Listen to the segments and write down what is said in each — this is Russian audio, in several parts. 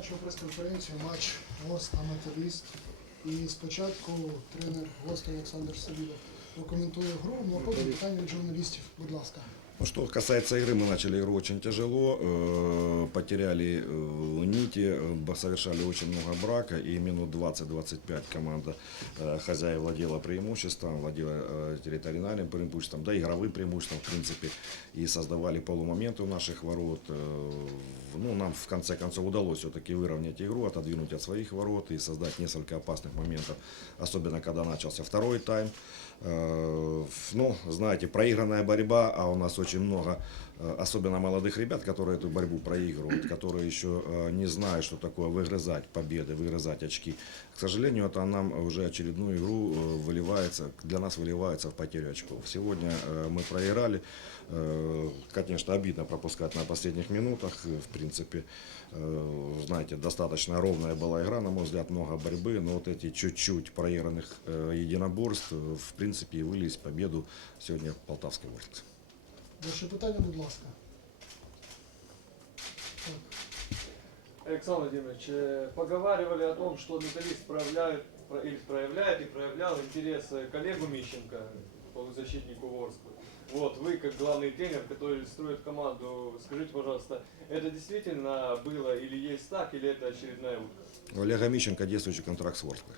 Бачив прес-конференцію, матч ГОСТ та Металіст. І спочатку тренер ГОСТ Олександр Сабілов прокоментує гру, ну а потім питання від журналістів. Будь ласка. Ну, что касается игры, мы начали игру очень тяжело, э, потеряли э, нити, э, совершали очень много брака, и минут 20-25 команда хозяев владела преимуществом, владела территориальным преимуществом, да, игровым преимуществом, в принципе, и создавали полумоменты у наших ворот. Ну, нам в конце концов удалось все-таки выровнять игру, отодвинуть от своих ворот и создать несколько опасных моментов, особенно когда начался второй тайм. Ну, знаете, проигранная борьба, а у нас очень много, э, особенно молодых ребят, которые эту борьбу проигрывают, которые еще э, не знают, что такое выгрызать победы, выгрызать очки. К сожалению, это нам уже очередную игру э, выливается, для нас выливается в потерю очков. Сегодня мы проиграли. Конечно, обидно пропускать на последних минутах. В принципе, знаете, достаточно ровная была игра, на мой взгляд, много борьбы, но вот эти чуть-чуть проигранных единоборств, в принципе, вылились в победу сегодня Полтавской Ворске. Ваше питання, будь ласка. Так. Александр Владимирович, поговаривали о том, что металлист проявляет, про- или проявляет и проявлял интерес э, к Олегу Мищенко, полузащитнику Ворска. Вот, вы как главный тренер, который строит команду, скажите, пожалуйста, это действительно было или есть так, или это очередная утка? У Олега Мищенко действующий контракт с Ворской.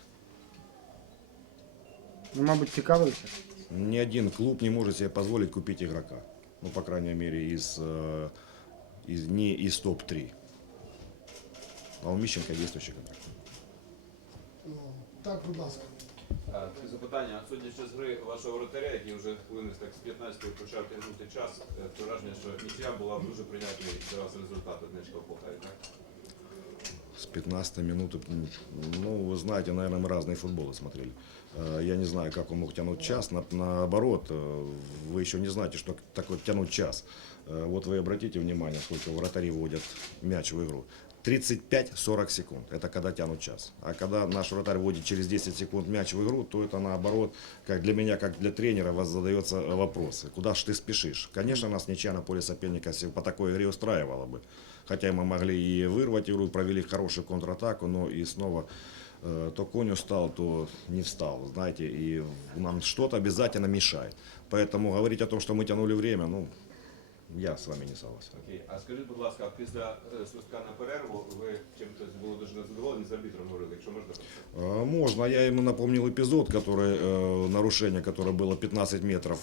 Ну, мабуть, цікавилися. Ни один клуб не может себе позволить купить игрока Ну, по крайней мере, из, э, из, не из топ-3. А у Мищенко действующий контракт. Ну, так, будь ласка. А, Три запитання. Судячи з гри вашого воротаря, який вже хвилини так з 15-ї почав тягнути час, е, таке враження, що нічия була дуже прийнятний для вас результат одничка в Полтаві, так? С 15 минуты, ну, вы знаете, наверное, мы разные футболы смотрели. Э, Я не знаю, как он мог тянуть час. На- наоборот, э, вы еще не знаете, что такое тянуть час. Э, Вот вы обратите внимание, сколько вратари вводят мяч в игру. 35-40 секунд. Это когда тянут час. А когда наш вратарь вводит через 10 секунд мяч в игру, то это наоборот, как для меня, как для тренера, вас задается вопрос. Куда ж ты спешишь? Конечно, нас ничья на поле соперника по такой игре устраивала бы. Хотя мы могли и вырвать игру, провели хорошую контратаку, но и снова э, то конь устал, то не встал, знаете, и нам что-то обязательно мешает. Поэтому говорить о том, что мы тянули время, ну, я с вами не согласен. Окей. А скажіть, будь ласка, після е, свистка на перерву ви чим-то були дуже незадоволені з арбітром говорили, якщо можна? Э, Можно, я ему напомнил эпизод, который, э, нарушение, которое было 15 метров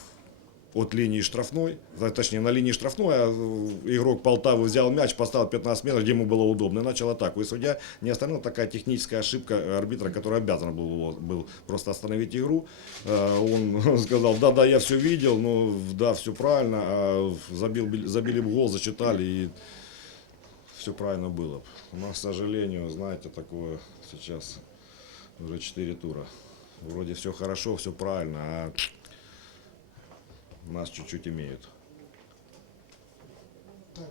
от линии штрафной, точнее на линии штрафной, а э, игрок Полтавы взял мяч, поставил 15 метров, где ему было удобно, и начал атаку. И судья не остановил, такая техническая ошибка арбитра, который обязан был, был просто остановить игру. Э, Он сказал, да-да, я все видел, но да, все правильно, а забил, забили гол, зачитали, и все правильно было. Нас, к сожалению, знаете, такое сейчас уже 4 тура. Вроде все хорошо, все правильно, а нас чуть-чуть имеют. Так.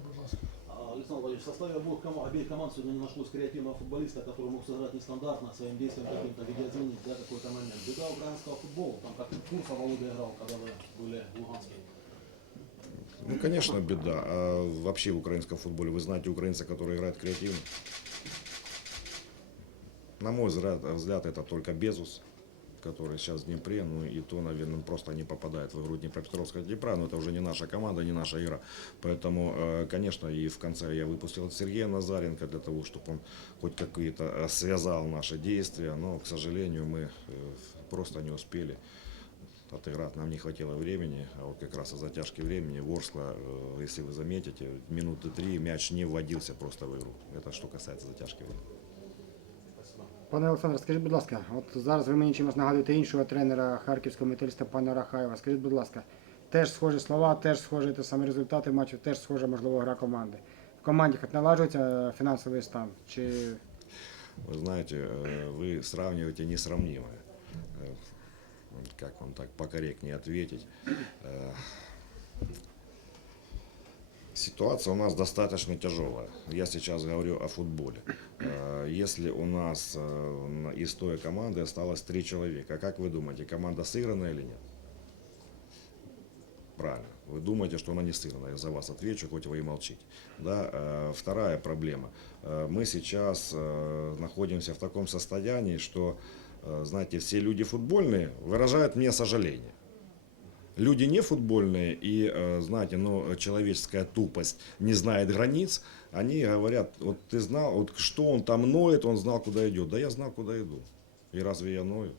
А, Александр Владимирович, в составе обоих команд, обеих команд сегодня не нашлось креативного футболиста, который мог сыграть нестандартно, своим действием каким-то видоизменить да, какой-то момент. Беда украинского футбола, там как Курса Володя играл, когда вы были в Луганске. Ну, конечно, беда. А вообще в украинском футболе, вы знаете украинца, который играет креативно? На мой взгляд, взгляд это только Безус, который сейчас в Днепре, ну и то, наверное, просто не попадает в игру Днепропетровского Днепра, но это уже не наша команда, не наша игра. Поэтому, э, конечно, и в конце я выпустил Сергея Назаренко для того, чтобы он хоть какие-то э, связал наши действия, но, к сожалению, мы э, просто не успели отыграть. Нам не хватило времени, а вот как раз из затяжки времени Ворскла, если вы заметите, минуты три мяч не вводился просто в игру. Это что касается затяжки времени. Спасибо. Пане Олександре, скажіть, будь ласка, от зараз ви мені чимось нагадуєте іншого тренера харківського металіста пана Рахаєва. Скажіть, будь ласка, теж схожі слова, теж схожі те самі результати матчу, теж схожа, можливо, гра команди. В команді хоч налажується фінансовий стан? Чи Вы знаете, э, вы сравниваете несравнимое. Э, Как вам так покорректнее ответить? Ситуация у нас достаточно тяжелая. Я сейчас говорю о футболе. Э, Если у нас э, из той команды осталось три человека, как вы думаете, команда сыграна или нет? Правильно. Вы думаете, что она не сыграна. Я за вас отвечу, хоть вы и молчите. Да? Э, Вторая проблема. Мы сейчас находимся в таком состоянии, что, знаете, все люди футбольные выражают мне сожаление. Люди не футбольные и, э, знаете, ну, человеческая тупость не знает границ, они говорят, вот ты знал, вот что он там ноет, он знал, куда идет. Да я знал, куда иду. И разве я ною?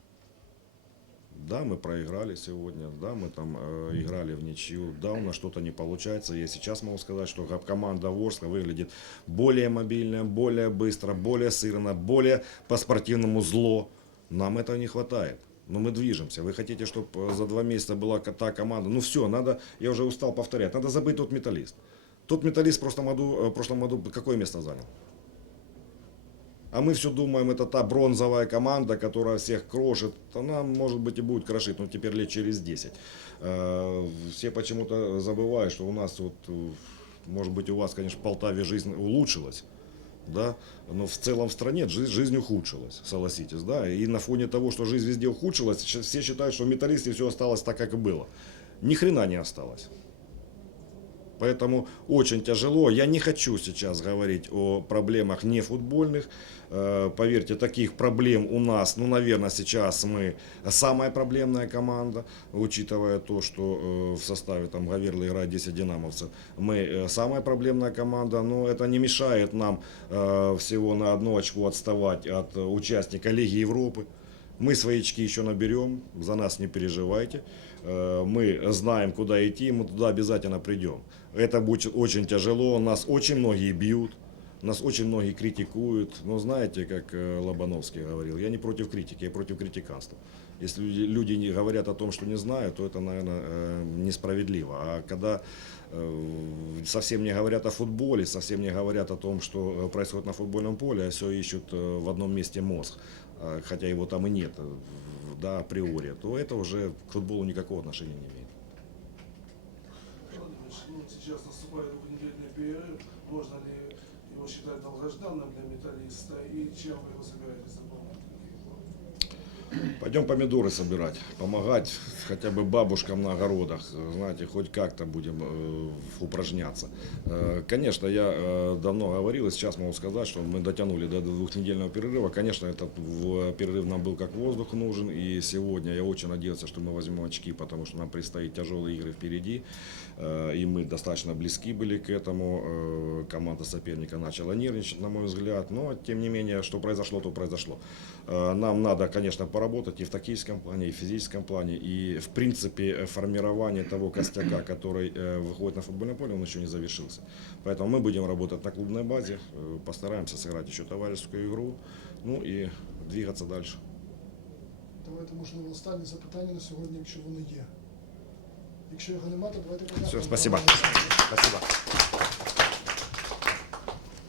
Да, мы проиграли сегодня, да, мы там э, играли в ничью, да, у нас что-то не получается. Я сейчас могу сказать, что команда Ворска выглядит более мобильная, более быстро, более сырно, более по-спортивному зло. Нам этого не хватает. Но мы движемся. Вы хотите, чтобы за два месяца была та команда? Ну все, надо, я уже устал повторять, надо забыть тот металлист. Тот металлист в прошлом году, э, в прошлом году какое место занял? А мы все думаем, это та бронзовая команда, которая всех крошит. Она, может быть, и будет крошить, но теперь лет через 10. Э, Все почему-то забывают, что у нас, вот, э, может быть, у вас, конечно, в Полтаве жизнь улучшилась. Да, но в целом в стране жизнь, жизнь ухудшилась, согласитесь, да, и на фоне того, что жизнь везде ухудшилась, все считают, что в металлисте все осталось так, как и было. Ни хрена не осталось. Поэтому очень тяжело. Я не хочу сейчас говорить о проблемах не футбольных. Э, Поверьте, таких проблем у нас, ну, наверное, сейчас мы самая проблемная команда, учитывая то, что э, в составе там Гаверлы играет 10 динамовцев. Мы э, самая проблемная команда, но это не мешает нам всего на одно очко отставать от участника Лиги Европы. Мы свои очки еще наберем, за нас не переживайте. Э, Мы знаем, куда идти, мы туда обязательно придем. Это будет очень тяжело, нас очень многие бьют, нас очень многие критикуют. Но знаете, как э, Лобановский говорил, я не против критики, я против критиканства. Если люди, не говорят о том, что не знают, то это, наверное, э, несправедливо. А когда совсем не говорят о футболе, совсем не говорят о том, что происходит на футбольном поле, а все ищут в одном месте мозг, хотя его там и нет, э, да, априори, то это уже к футболу никакого отношения не имеет. Ну, сейчас наступает двухнедельный перерыв. Можно ли его считать долгожданным для металлиста и чем вы его собираетесь заполнять? Пойдем помидоры собирать, помогать хотя бы бабушкам на огородах, знаете, хоть как-то будем э, упражняться. Э, конечно, я э, давно говорил, и сейчас могу сказать, что мы дотянули до двухнедельного перерыва. Конечно, этот перерыв нам был как воздух нужен, и сегодня я очень надеялся, что мы возьмем очки, потому что нам предстоит тяжелые игры впереди, Э, и мы достаточно близки были к этому. Э, Команда соперника начала нервничать, на мой взгляд, но тем не менее, что произошло, то произошло. Э, Нам надо, конечно, поработать и в тактическом плане, и в физическом плане, и в принципе э, формирование того костяка, который э, выходит на футбольное поле, он еще не завершился. Поэтому мы будем работать на клубной базе, э, постараемся сыграть еще товарищескую игру, ну и двигаться дальше. Давайте, можливо, останнє запитання на сьогодні, якщо воно є. Якщо його немає, то давайте Все, подякуємо. спасибо. Спасибо.